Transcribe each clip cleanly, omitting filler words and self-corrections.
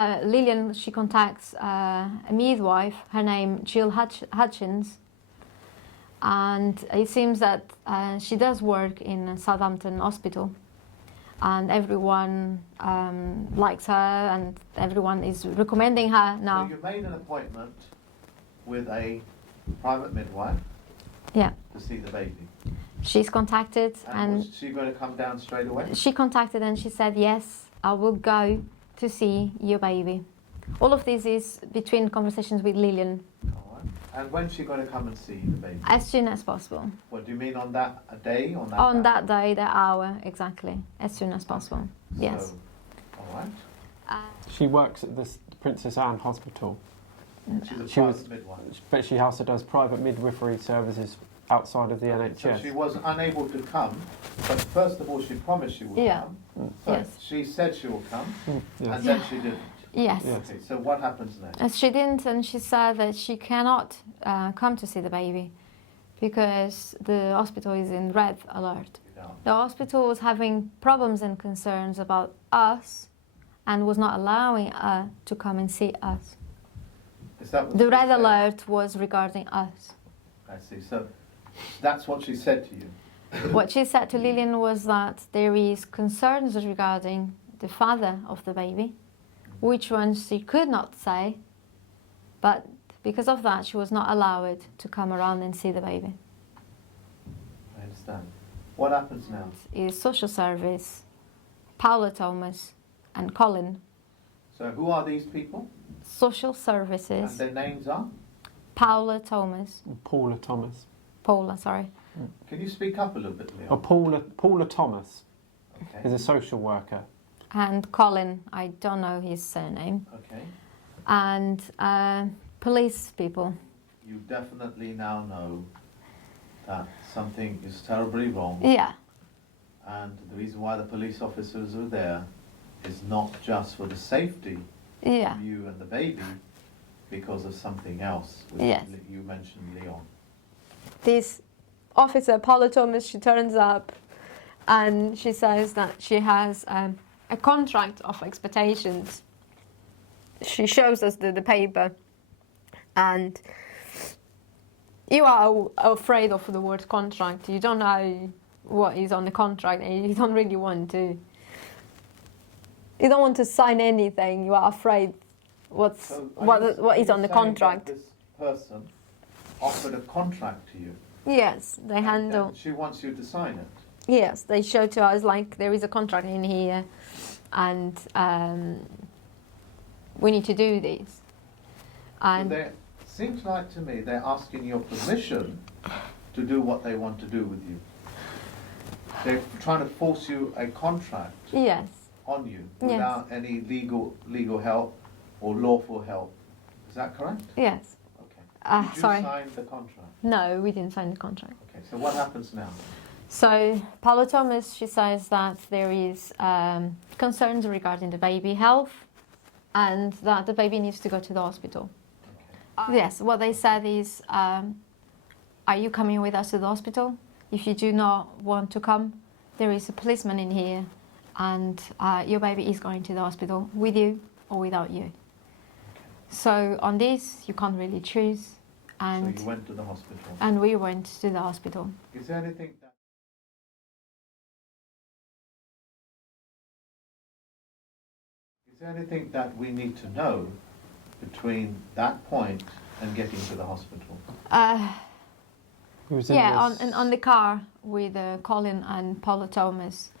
Lillian, she contacts a midwife, her name Jill Hutchins, and it seems that she does work in Southampton Hospital, and everyone likes her, and everyone is recommending her now. So you made an appointment with a private midwife, yeah, to see the baby. She's contacted, and was she going to come down straight away? She contacted and she said, yes, I will go to see your baby. All of this is between conversations with Lillian. All right. And when's she going to come and see the baby? As soon as possible. What do you mean, on that day? On that on hour? that day, the hour, exactly. As soon as possible. Okay. Yes. So, all right. She works at the Princess Anne Hospital. She's a private midwife. But she also does private midwifery services outside of the NHS. So she was unable to come, but first of all she promised she would come. So yes. She said she will come, yes. and then she didn't. Yes. Okay, so what happens next? She didn't, and she said that she cannot come to see the baby because the hospital is in red alert. The hospital was having problems and concerns about us and was not allowing her to come and see us. Is that what the she red said? alert was regarding us. I see. So that's what she said to you. What she said to Lillian was that there is concerns regarding the father of the baby, which ones she could not say, but because of that she was not allowed to come around and see the baby. I understand. What happens now? Is social service, Paula Thomas and Colin. So who are these people? Social services. And their names are? Paula Thomas. Paula Thomas. Paula, sorry. Can you speak up a little bit, Leon? Oh, Paula Thomas Okay. is a social worker. And Colin, I don't know his surname. Okay. And police people. You definitely now know that something is terribly wrong. Yeah. And the reason why the police officers are there is not just for the safety Yeah. of you and the baby, because of something else, which Yes. you mentioned, Leon. This officer, Paula Thomas, she turns up and she says that she has a contract of expectations. She shows us the paper, and you are afraid of the word contract. You don't know what is on the contract, and you don't really want to. You don't want to sign anything. You are afraid what is on the contract. This person offered a contract to you. Yes, they handle. And she wants you to sign it. Yes, they show to us like there is a contract in here, and we need to do this. And so seems like to me they're asking your permission to do what they want to do with you. They're trying to force you a contract. Yes. On you without any legal help or lawful help. Is that correct? Yes. Okay. Did you sorry. sign the contract? No, we didn't sign the contract. Okay, so what happens now? So Paula Thomas, she says that there is concerns regarding the baby health and that the baby needs to go to the hospital. Okay. Yes, what they said is, are you coming with us to the hospital? If you do not want to come, there is a policeman in here, and your baby is going to the hospital with you or without you. Okay. So on this, you can't really choose. And so you went to the hospital? And we went to the hospital. Is there anything that we need to know between that point and getting to the hospital? On the car with Colin and Paula Thomas,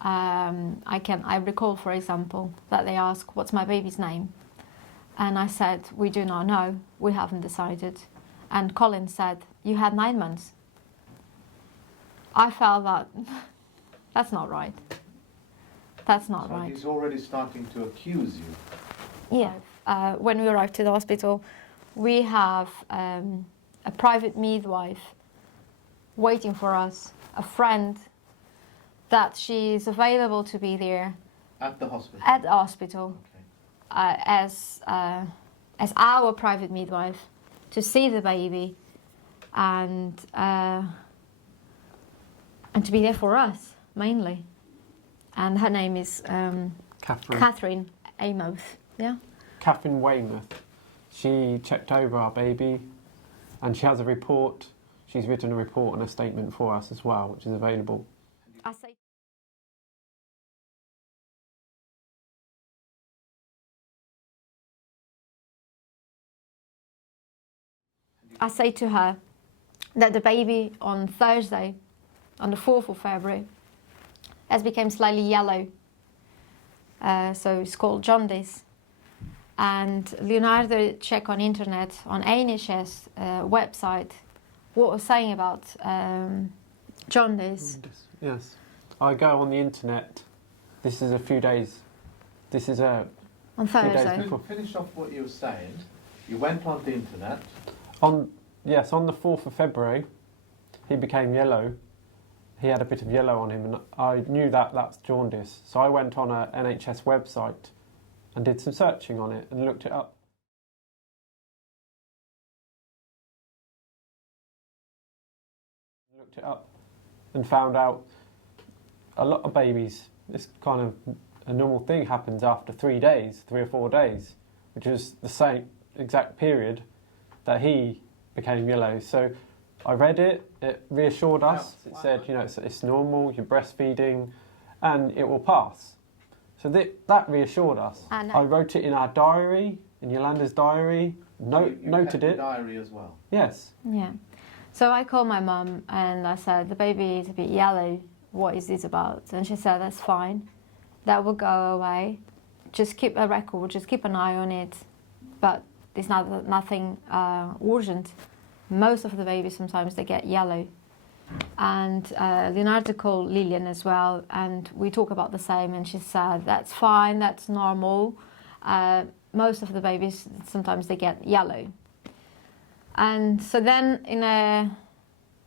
I recall, for example, that they asked, what's my baby's name? And I said, we do not know, we haven't decided. And Colin said, you had 9 months. I felt that that's not right. That's not so right. He's already starting to accuse you. Yeah. When we arrived to the hospital, we have a private midwife waiting for us, a friend that she is available to be there at the hospital. At the hospital, okay. As our private midwife to see the baby and to be there for us mainly. And her name is Catherine Amos. Yeah. Catherine Weymouth, she checked over our baby and she has a report. She's written a report and a statement for us as well, which is available. I say to her that the baby on Thursday, on the 4th of February, has become slightly yellow. So it's called jaundice. And Leonardo checked on internet, on NHS website, what was saying about jaundice. Yes. I go on the internet. This is a few days. This is a... On Thursday. To finish off what you were saying, you went on the internet. On the 4th of February, he became yellow. He had a bit of yellow on him, and I knew that that's jaundice. So I went on a NHS website and did some searching on it and looked it up. And found out a lot of babies, this kind of a normal thing happens after 3 days, 3 or 4 days, which is the same exact period that he became yellow. So I read it, it reassured us. It said, you know, it's normal, you're breastfeeding, and it will pass. So that reassured us. I wrote it in our diary, in Yolanda's diary, noted it. Diary as well? Yes. Yeah. So I called my mum and I said, the baby is a bit yellow, what is this about? And she said, that's fine, that will go away. Just keep a record, just keep an eye on it, but there's nothing urgent. Most of the babies, sometimes they get yellow. And Leonardo called Lillian as well, and we talk about the same, and she said, that's fine, that's normal. Most of the babies, sometimes they get yellow. And so then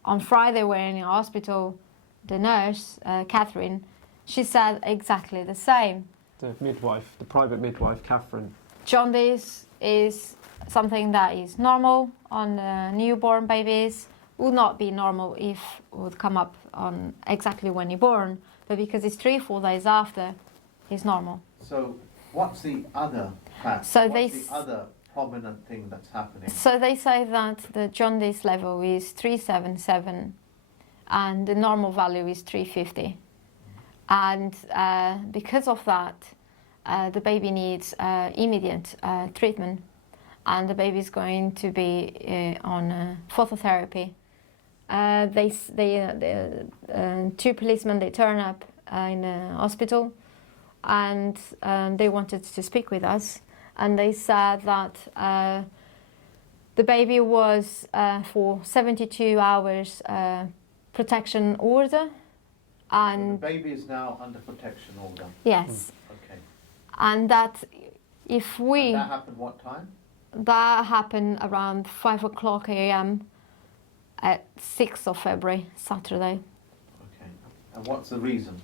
on Friday, we're in the hospital, the nurse, Catherine, she said exactly the same. The midwife, the private midwife, Catherine. Jaundice is something that is normal on newborn babies, would not be normal if it would come up on exactly when you're born, but because it's 3-4 days after, it's normal. So what's the other fact? So what's the other prominent thing that's happening? So they say that the jaundice level is 377 and the normal value is 350. And because of that, the baby needs immediate treatment, and the baby is going to be on phototherapy. Two policemen, they turn up in the hospital, and they wanted to speak with us, and they said that the baby was for 72 hours protection order. And so the baby is now under protection order? Yes. Okay. And that if we... And that happened what time? That happened around 5 o'clock a.m. at 6th of February, Saturday. Okay. And what's the reason?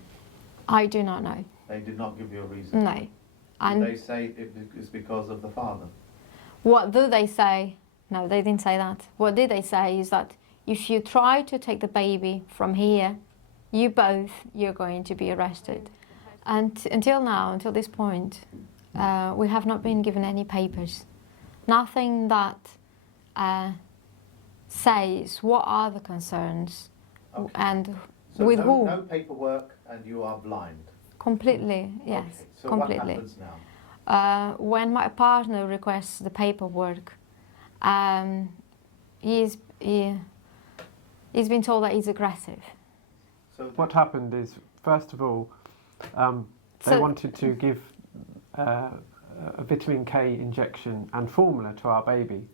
I do not know. They did not give you a reason? No. And did they say it is because of the father? What do they say? No, they didn't say that. What did they say is that if you try to take the baby from here, you're going to be arrested. And until now, until this point, we have not been given any papers. Nothing that says what are the concerns, okay, and so with whom. No paperwork, and you are blind? Completely, yes. Okay. So completely. What happens now? When my partner requests the paperwork, he's been told that he's aggressive. So what happened is, first of all, they wanted to give a vitamin K injection and formula to our baby.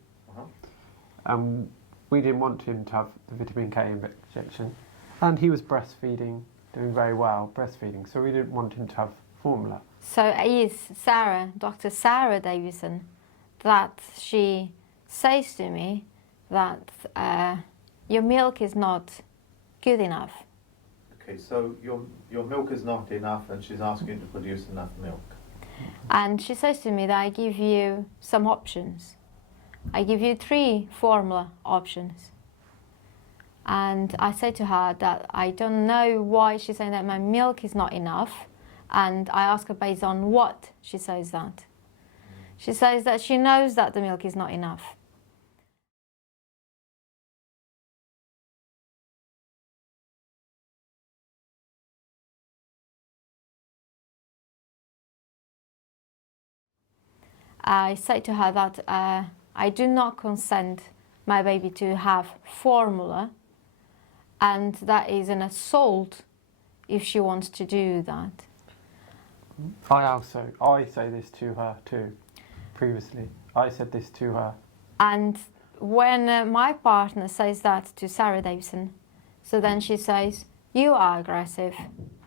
We didn't want him to have the vitamin K injection, and he was breastfeeding, doing very well breastfeeding, so we didn't want him to have formula. So it is Sarah, Dr. Sarah Davidson, that she says to me that your milk is not good enough. Okay, so your milk is not enough, and she's asking you to produce enough milk. And she says to me that I give you some options. I give you 3 formula options. And I say to her that I don't know why she's saying that my milk is not enough. And I ask her based on what she says that. She says that she knows that the milk is not enough. I say to her that I do not consent my baby to have formula, and that is an assault if she wants to do that. I say this to her too. Previously, I said this to her. And when my partner says that to Sarah Davidson, so then she says, you are aggressive,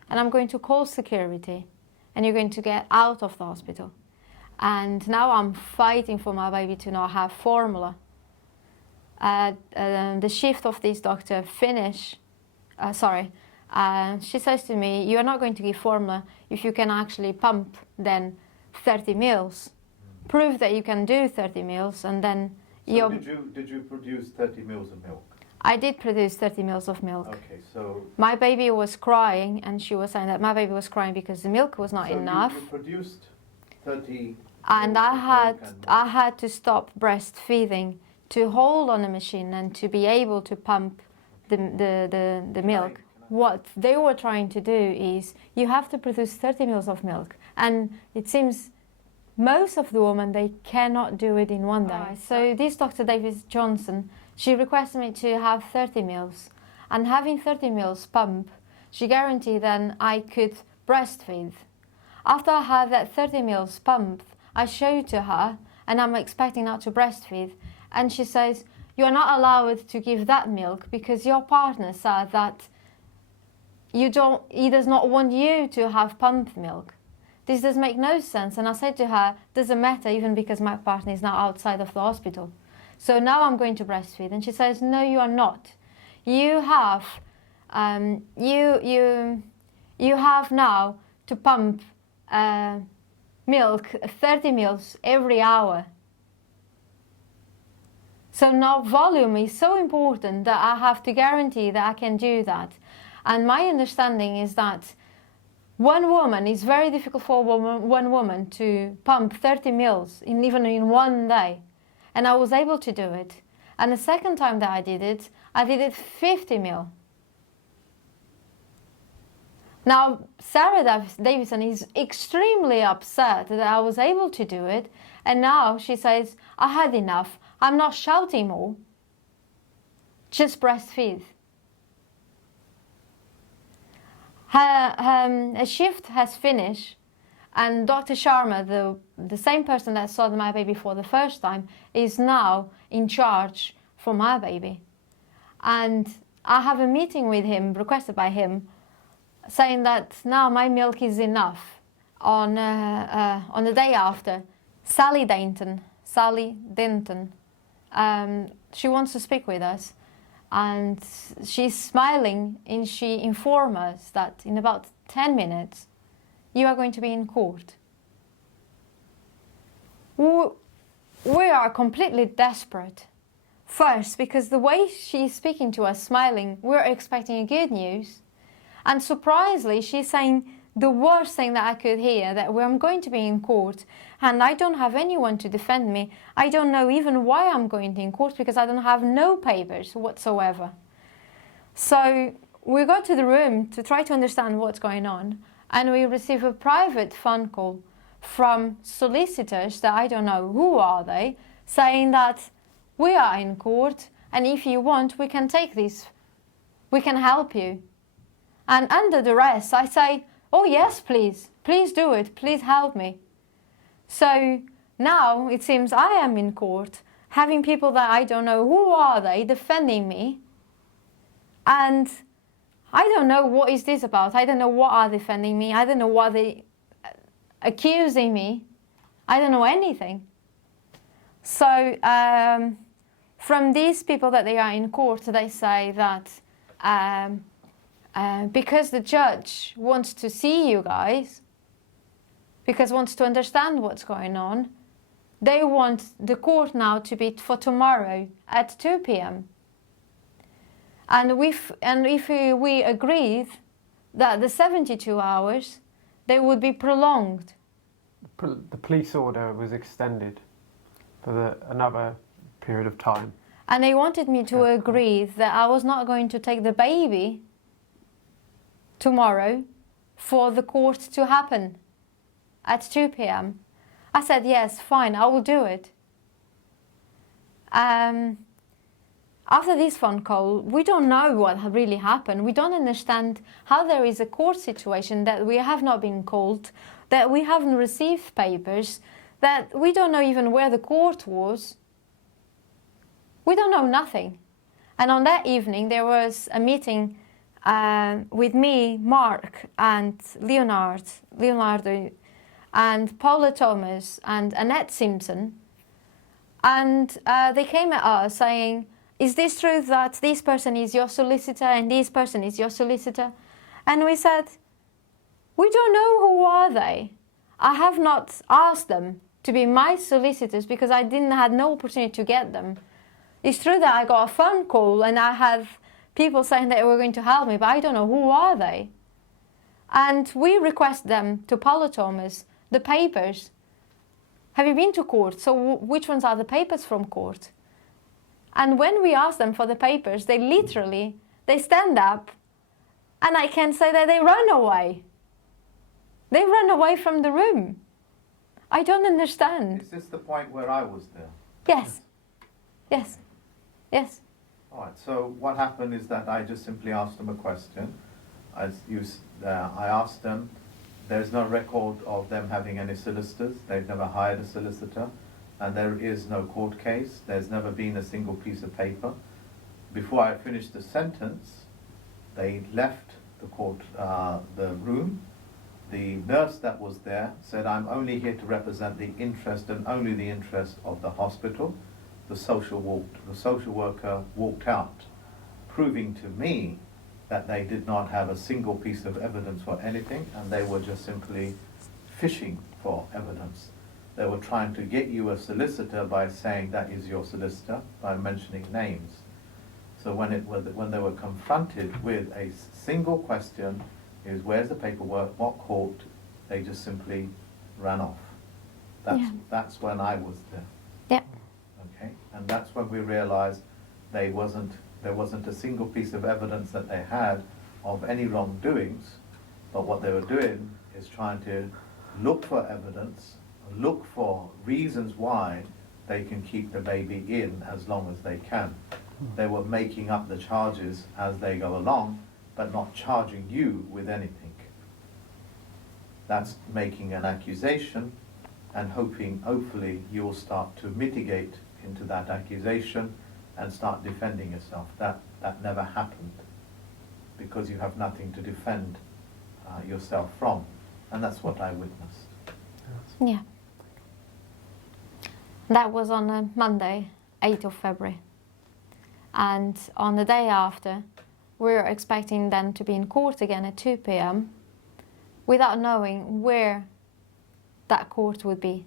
and I'm going to call security, and you're going to get out of the hospital. And now I'm fighting for my baby to not have formula. The shift of this doctor she says to me, you are not going to give formula if you can actually pump then 30 mils. Prove that you can do 30 mils, and then So did you produce 30 mils of milk? I did produce 30 mils of milk. Okay, so My baby was crying, and she was saying that my baby was crying because the milk was not enough. You produced 30 And mils of milk I had to stop breastfeeding to hold on a machine and to be able to pump the milk. What they were trying to do is, you have to produce 30 mils of milk, and it seems most of the women, they cannot do it in one day. So this Dr. David Johnson, she requested me to have 30 mils, and having 30 mils pump, she guaranteed then I could breastfeed. After I had that 30 mils pumped, I showed to her, and I'm expecting her to breastfeed, and she says, you are not allowed to give that milk because your partner said that he does not want you to have pumped milk. This does make no sense. And I said to her, doesn't matter, even because my partner is now outside of the hospital. So now I'm going to breastfeed. And she says, no, you are not. You have, you have now to pump milk, 30 mils every hour. So now volume is so important that I have to guarantee that I can do that. And my understanding is that one woman, it's very difficult for one woman to pump 30 mils, even in one day. And I was able to do it. And the second time that I did it 50 mil. Now, Sarah Davidson is extremely upset that I was able to do it. And now she says, I had enough. I'm not shouting more. Just breastfeed. Her shift has finished, and Dr. Sharma, the same person that saw my baby for the first time, is now in charge for my baby. And I have a meeting with him, requested by him, saying that now my milk is enough. On the day after, Sally Denton, she wants to speak with us. And she's smiling, and she informs us that in about 10 minutes, you are going to be in court. We are completely desperate. First, because the way she's speaking to us, smiling, we're expecting good news. And surprisingly, she's saying the worst thing that I could hear, that I'm going to be in court, and I don't have anyone to defend me. I don't know even why I'm going in court, because I don't have no papers whatsoever. So we go to the room to try to understand what's going on, and we receive a private phone call from solicitors that I don't know who are they, saying that we are in court, and if you want, we can take this, we can help you. And under duress, I say, oh yes, please do it, please help me. So now it seems I am in court, having people that I don't know who are they defending me, and I don't know what is this about. I don't know what are defending me. I don't know what they accusing me. I don't know anything. So from these people that they are in court, they say that because the judge wants to see you guys, because wants to understand what's going on, they want the court now to be for tomorrow at 2 p.m. And if we agreed that the 72 hours, they would be prolonged the police order was extended for another period of time. And they wanted me to agree that I was not going to take the baby tomorrow for the court to happen at 2 p.m. I said, yes, fine, I will do it. After this phone call, we don't know what really happened. We don't understand how there is a court situation that we have not been called, that we haven't received papers, that we don't know even where the court was. We don't know nothing. And on that evening, there was a meeting with me, Mark, and Leonardo, and Paula Thomas, and Annette Simpson. And they came at us saying, is this true that this person is your solicitor and this person is your solicitor? And we said, we don't know who are they. I have not asked them to be my solicitors because I had no opportunity to get them. It's true that I got a phone call and I have people saying that they were going to help me, but I don't know who are they. And we request them to Paula Thomas, the papers. Have you been to court? So which ones are the papers from court? And when we ask them for the papers, they stand up, and I can say that they run away. They run away from the room. I don't understand. Is this the point where I was there? Yes. Yes. Yes. All right, so what happened is that I just simply asked them a question. I asked them, there's no record of them having any solicitors. They've never hired a solicitor. And there is no court case. There's never been a single piece of paper. Before I finished the sentence, they left the room. The nurse that was there said, I'm only here to represent the interest and only the interest of the hospital. The social worker walked out, proving to me that they did not have a single piece of evidence for anything, and they were just simply fishing for evidence. They were trying to get you a solicitor by saying that is your solicitor, by mentioning names. So when they were confronted with a single question, is where's the paperwork, what court, they just simply ran off. That's when I was there. Yeah. Okay, and that's when we realized there wasn't a single piece of evidence that they had of any wrongdoings, but what they were doing is trying to look for evidence, look for reasons why they can keep the baby in as long as they can. They were making up the charges as they go along, but not charging you with anything. That's making an accusation and hopefully you'll start to mitigate into that accusation and start defending yourself. That never happened because you have nothing to defend yourself from, and that's what I witnessed. Yeah. That was on a Monday, 8th of February. And on the day after, we were expecting them to be in court again at 2 p.m. without knowing where that court would be.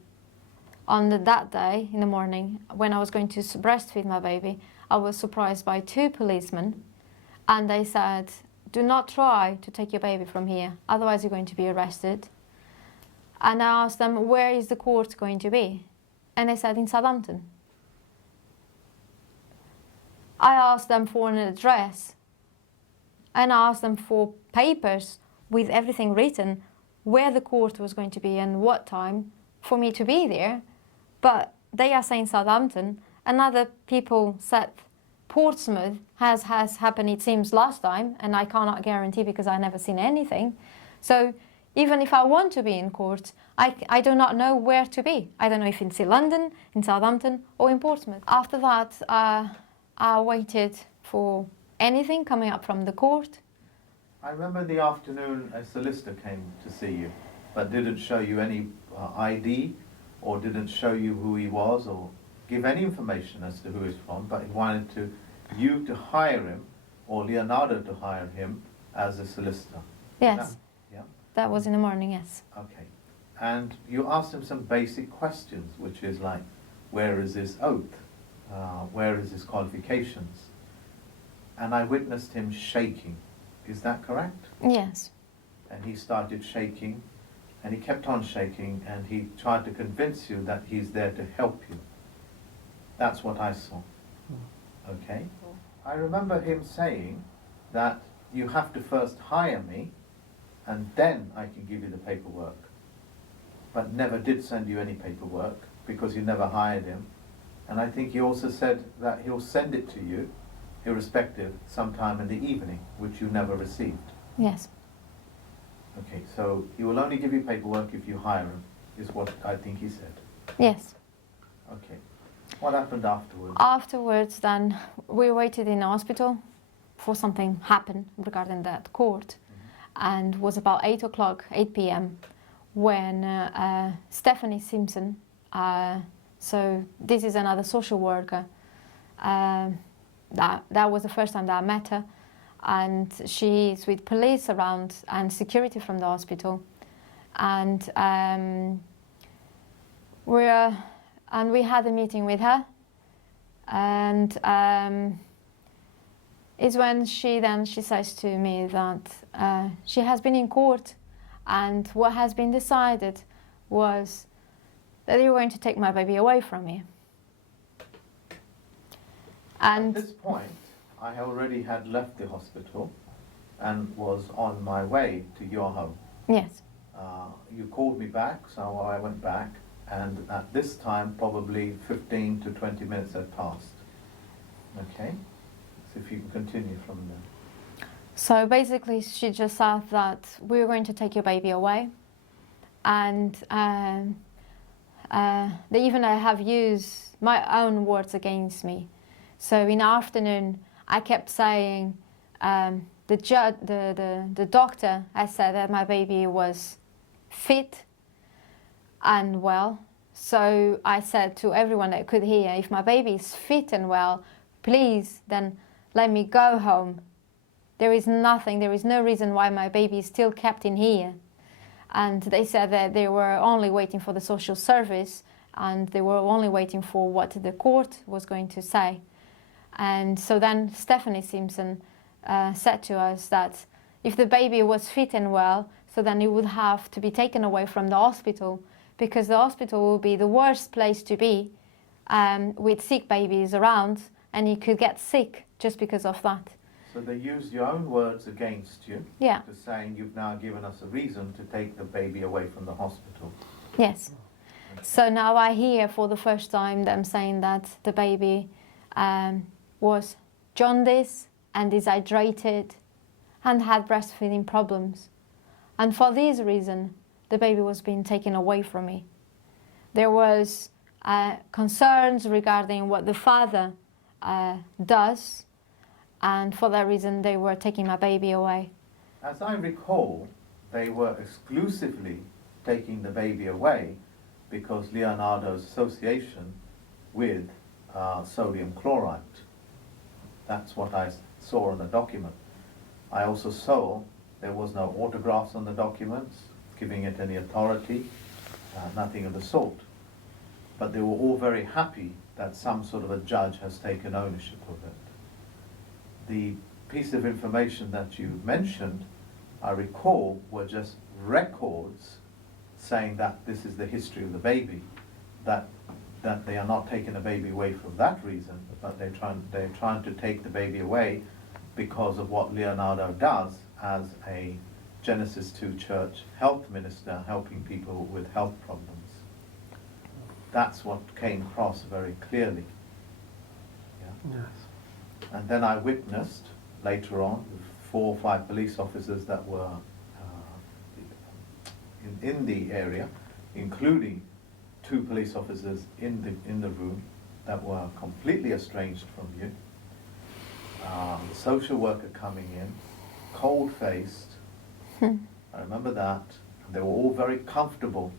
On that day, in the morning, when I was going to breastfeed my baby, I was surprised by 2 policemen, and they said, do not try to take your baby from here, otherwise you're going to be arrested. And I asked them, where is the court going to be? And they said, in Southampton. I asked them for an address, and I asked them for papers with everything written, where the court was going to be and what time for me to be there. But they are saying Southampton, and other people said Portsmouth has happened, it seems, last time, and I cannot guarantee because I've never seen anything. So even if I want to be in court, I do not know where to be. I don't know if it's in London, in Southampton, or in Portsmouth. After that, I waited for anything coming up from the court. I remember in the afternoon a solicitor came to see you, but didn't show you any ID, or didn't show you who he was, or give any information as to who he's from, but he wanted you to hire him, or Leonardo to hire him as a solicitor. Yes. Yeah. That was in the morning, yes. Okay. And you asked him some basic questions, which is like, where is his oath? Where is his qualifications? And I witnessed him shaking. Is that correct? Yes. And he started shaking, And he kept on shaking, and he tried to convince you that he's there to help you. That's what I saw. Okay? I remember him saying that you have to first hire me, and then I can give you the paperwork. But never did send you any paperwork, because you never hired him. And I think he also said that he'll send it to you, irrespective, sometime in the evening, which you never received. Yes. Okay, so he will only give you paperwork if you hire him, is what I think he said. Yes. Okay. What happened afterwards? Afterwards, then, we waited in the hospital for something happen regarding that court. And it was about 8 o'clock, 8 p.m., when Stephanie Simpson, so this is another social worker, that was the first time that I met her, and she's with police around and security from the hospital, and we had a meeting with her, and is when she says to me that she has been in court, and what has been decided was that they were going to take my baby away from me. And at this point, I already had left the hospital and was on my way to your home. yes, You called me back, so I went back, and at this time, probably 15 to 20 minutes had passed. Okay? So if you can continue from there. so basically she just said that we were going to take your baby away, and they even have used my own words against me. So in the afternoon, I kept saying, the doctor, I said that my baby was fit and well. So I said to everyone that could hear, if my baby is fit and well, please then let me go home. There is nothing, there is no reason why my baby is still kept in here. And they said that they were only waiting for the social service, and they were only waiting for what the court was going to say. And so then Stephanie Simpson said to us that if the baby was fit and well, so then it would have to be taken away from the hospital, because the hospital will be the worst place to be with sick babies around, and you could get sick just because of that. So they used your own words against you, Yeah. to saying you've now given us a reason to take the baby away from the hospital. Yes. So now I hear for the first time them saying that the baby was jaundiced and dehydrated and had breastfeeding problems. And for this reason, the baby was being taken away from me. There was concerns regarding what the father does, and for that reason they were taking my baby away. As I recall, they were exclusively taking the baby away because Leonardo's association with sodium chloride. That's what I saw on the document. I also saw there was no autographs on the documents giving it any authority, nothing of the sort. But they were all very happy that some sort of a judge has taken ownership of it. The piece of information that you mentioned, I recall, were just records saying that this is the history of the baby, that they are not taking the baby away for that reason, but they're trying to take the baby away because of what Leonardo does as a Genesis 2 Church health minister, helping people with health problems. That's what came across very clearly. Yeah. Yes. And then I witnessed later on 4 or 5 police officers that were in the area, including 2 police officers in the room that were completely estranged from you. The social worker coming in, cold-faced. I remember that. They were all very comfortable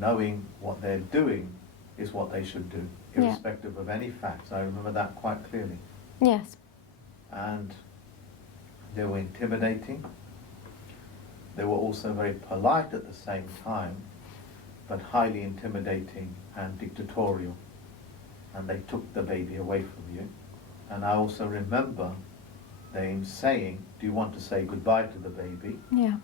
knowing what they're doing is what they should do, irrespective of any facts. I remember that quite clearly. Yes. And they were intimidating. They were also very polite at the same time, but highly intimidating and dictatorial. And they took the baby away from you. And I also remember them saying, do you want to say goodbye to the baby? Yeah.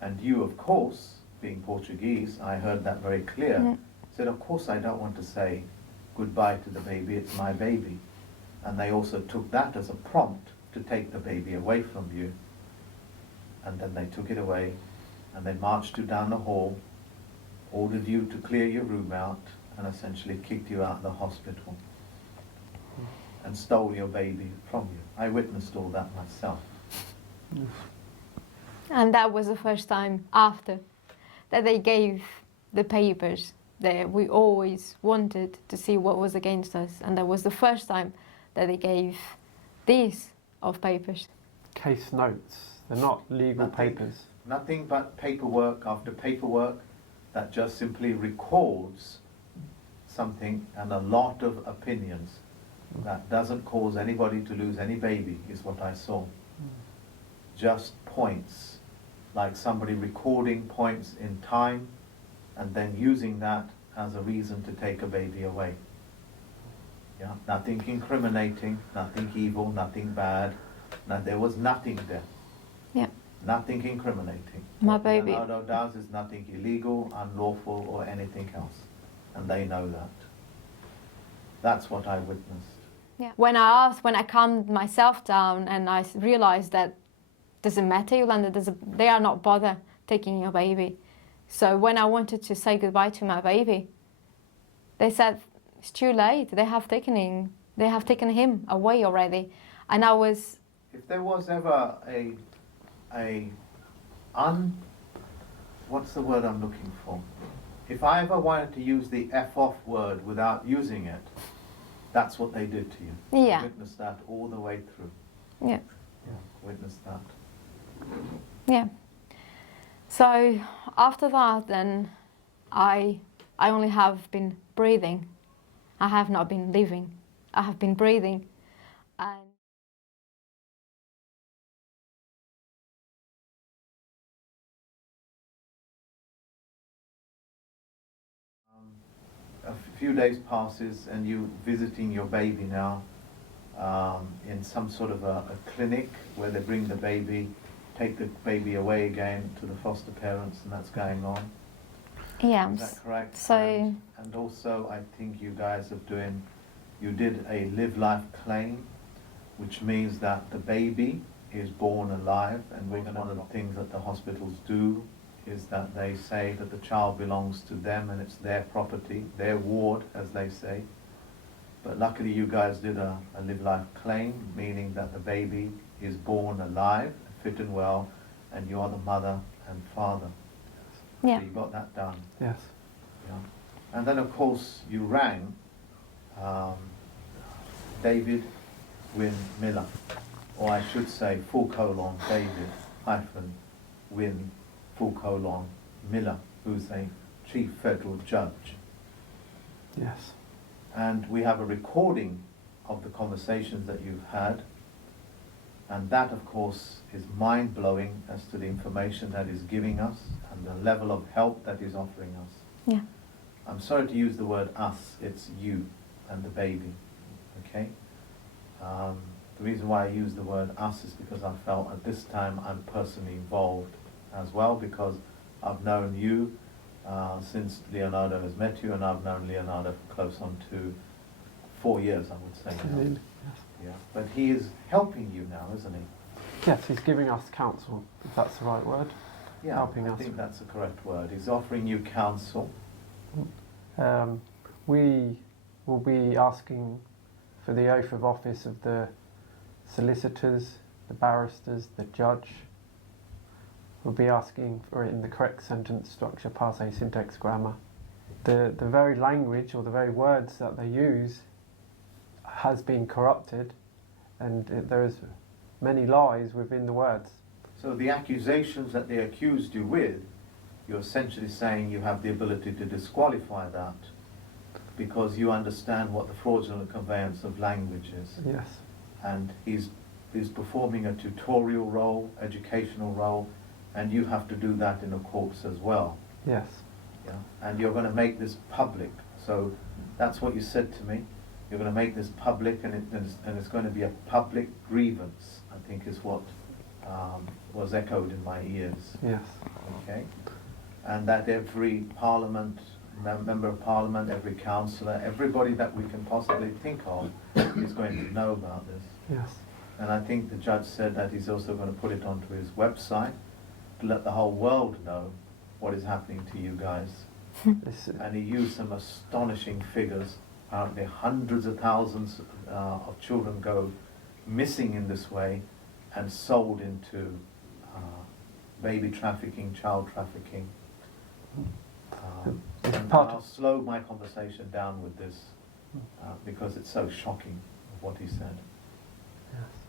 And you, of course, being Portuguese, I heard that very clear. Said, of course I don't want to say goodbye to the baby, it's my baby. And they also took that as a prompt to take the baby away from you. And then they took it away, and they marched you down the hall, ordered you to clear your room out, and essentially kicked you out of the hospital and stole your baby from you. I witnessed all that myself. And that was the first time after that they gave the papers that we always wanted to see what was against us. And that was the first time that they gave these of papers. Case notes. They're not legal papers. Nothing but paperwork after paperwork that just simply records something, and a lot of opinions that doesn't cause anybody to lose any baby is what I saw. Just points, like somebody recording points in time and then using that as a reason to take a baby away. Yeah, nothing incriminating, nothing evil, nothing bad. No, there was nothing there. Yeah. Nothing incriminating. My What baby. Leonardo does is nothing illegal, unlawful, or anything else. And they know that. That's what I witnessed. Yeah. When I calmed myself down and I realized that doesn't matter, Yolanda, they are not bother taking your baby. So when I wanted to say goodbye to my baby, they said, it's too late, they have taken him away already. And I was... If there was ever what's the word I'm looking for? If I ever wanted to use the F off word without using it, that's what they did to you. Yeah. I witnessed that all the way through. Yeah. Yeah, witnessed that. Yeah. So after that, then I only have been breathing. I have not been living. I have been breathing. And a few days passes and you visiting your baby now in some sort of a clinic where they bring the baby, take the baby away again to the foster parents, and that's going on. yeah. Is that correct? So And also I think you guys you did a live life claim, which means that the baby is born alive, and one of the things that the hospitals do is that they say that the child belongs to them and it's their property, their ward, as they say. But luckily you guys did a live life claim, meaning that the baby is born alive, fit and well, and you are the mother and father. yeah. So you got that done. Yes. Yeah. And then of course you rang David-wynn Miller, or I should say David-wynn Miller, who's a chief federal judge. Yes. And we have a recording of the conversations that you've had, and that of course is mind-blowing as to the information that he's giving us and the level of help that he's offering us. Yeah. I'm sorry to use the word us, it's you and the baby, okay? The reason why I use the word us is because I felt at this time I'm personally involved as well, because I've known you since Leonardo has met you, and I've known Leonardo for close on to 4 years, I would say now. Yes. Yeah. But he is helping you now, isn't he? Yes, he's giving us counsel, if that's the right word. Yeah, Helping I us. think that's the correct word. He's offering you counsel. We will be asking for the oath of office of the solicitors, the barristers, the judge. We'll be asking for it in the correct sentence structure, parse, syntax, grammar. The very language or the very words that they use has been corrupted, and there's many lies within the words. So the accusations that they accused you with, you're essentially saying you have the ability to disqualify that because you understand what the fraudulent conveyance of language is. Yes. And he's performing a tutorial role, educational role, and you have to do that in the courts as well. Yes. Yeah? And you're going to make this public. So that's what you said to me. You're going to make this public, and it's going to be a public grievance, I think is what was echoed in my ears. Yes. Okay? and that every parliament, member of parliament, every councillor, everybody that we can possibly think of is going to know about this. Yes. And I think the judge said that he's also going to put it onto his website to let the whole world know what is happening to you guys. And he used some astonishing figures. Apparently hundreds of thousands of children go missing in this way and sold into baby trafficking, child trafficking. And I'll slow my conversation down with this because it's so shocking what he said. Yes.